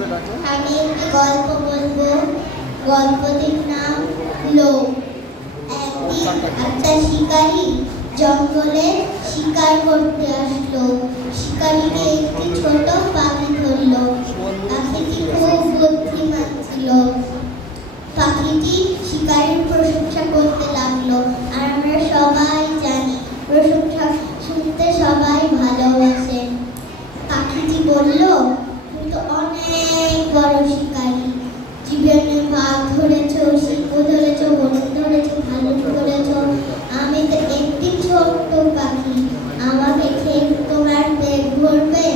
আমি একটি গল্প বলবো। গল্পটির নাম লোভ। একদিন একটা শিকারী জঙ্গলে শিকার করতে আসলো। শিকারীকে একটি ছোট পাখি ধরলো। পাখিটি খুব বুদ্ধিমান ছিল। পাখিটি শিকারীর প্রশংসা করতে লাগলো। আর আমরা সবাই জানি প্রশংসা শুনতে সবাই ভালোবাসে। পাখিটি বলল, তুমি তো অনেক বড় শিকারী, জীবনে বাঘ ধরেছো, সিংহ ধরেছো, হরিণ ধরেছো, ভালুক ধরেছো। আমি তো একটি ছোট্ট পাখি, আমাকে খেয়ে তোমার পেট ভরবে?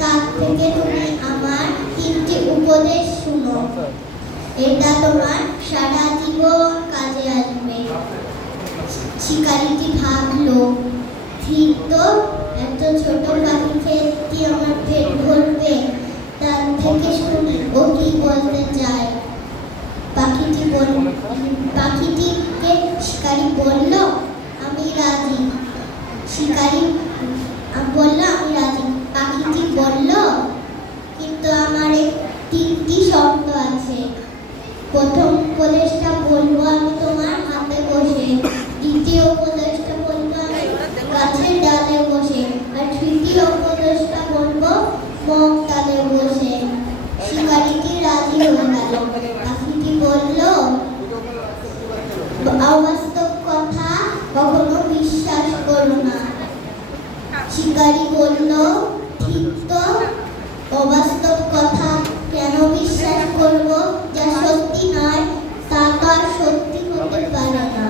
তার থেকে তুমি আমার 3টি উপদেশ শুনো, এটা তোমার সারা জীবন কাজে আসবে। শিকারীটি ভাবলো, ঠিক তো, এত ছোট পাখি খেয়ে কি আমার পেট ভরবে? তার থেকে শুনি ও কি বলতে চায়। পাখিটিকে শিকারী বলল, আমি রাজি। শিকারী বলল, আমি রাজি। পাখিটি বলল, কিন্তু আমার 3টি শর্ত আছে। প্রথম উপদেশটা বলবো আমি তোমার হাতে বসে, দ্বিতীয় উপদেশটা বলবো আমি গাছের ডালে বসে, আর তৃতীয় উপদেশটা বলবো মগডালে বসে। শিকারীটি রাজি হয়ে গেল। পাখিটি বলল, অবাস্তব কথা কখনো বিশ্বাস করো না। শিকারী বলল, ঠিক তো, অবাস্তব কথা কেন বিশ্বাস করব? যা সত্যি নয় তা তো আর সত্যি হতে পারে না।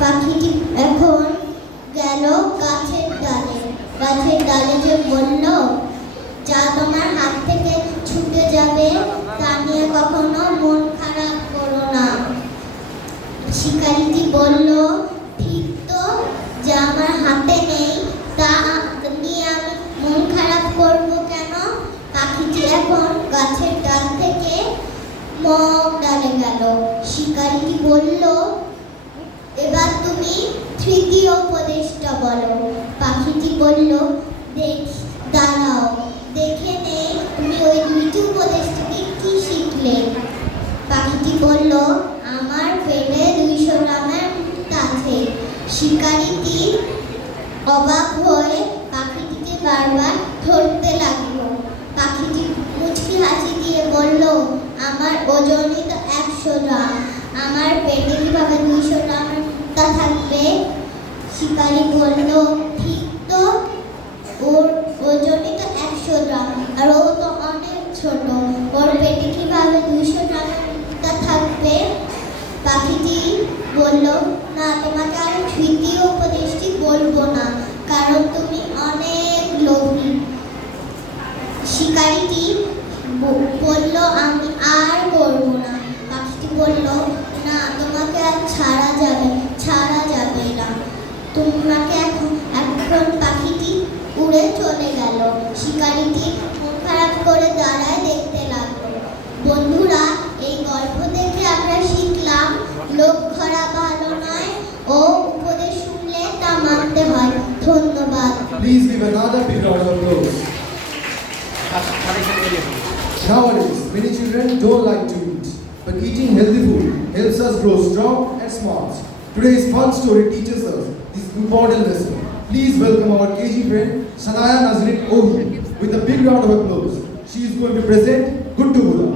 পাখিটি এখন গেল গাছের ডালে। গাছের ডালে যে বলল, যা তোমার হাত থেকে ছুটে যাবে তা নিয়ে কখনো মন খারাপ করো না। শিকারীটি বলল, ঠিক তো, যা আমার হাতে নেই তা নিয়ে আমি মন খারাপ করব কেন? পাখিটি এখন গাছের ডাল থেকে মগডালে গেল। শিকারীটি বলল, এবার তুমি তৃতীয় উপদেশটা বলো। পাখিটি বলল, দাঁড়াও, দেখে নে তুমি ওই 2টি উপদেশ থেকে কি শিখলে। পাখিটি বলল, আমার পেটে 200 গ্রামের মুক্ত আছে। শিকারীটি অবাক হয়ে পাখিটিকে বারবার ধরতে লাগলো। পাখিটি মুচকি হাসি দিয়ে বলল, আমার ওজনই তো 100 গ্রাম, আমার পেটে কিভাবে 200 গ্রামের মুক্তা থাকবে? শিকারী বলল, ঠিক তো, ওর ওজনই তো 100 গ্রাম, আর ও তো অনেক ছোট, ওর পেটে কিভাবে 200 গ্রামের মুক্তা থাকবে? পাখিটি বলল, না, তোমাকে আর তৃতীয় উপদেশটি বলবো না, কারণ তুমি অনেক লোভী। শিকারীটি বলল, আমি আর করবো না। পাখিটি বলল, না, তোমাকে আর ছাড়া যাবে না। তোমাকে এখন পাখিটি উড়ে চলে গেল। শিকারীটি মন খারাপ করে দাঁড়ায় দেখতে লাগলো। বন্ধুরা, এই গল্প থেকে আমরা শিখলাম, লোভ করা ভালো নয় ও উপদেশ শুনলে তা মানতে হয়। ধন্যবাদ। Please give another big round of applause. Nowadays, many children don't like to eat, but eating healthy food helps us grow strong and smart. Today's fun story teaches us this important lesson. Please welcome our KG friend Sanaya Nazrin Ohi with a big round of applause. She is going to present Guttu Bula.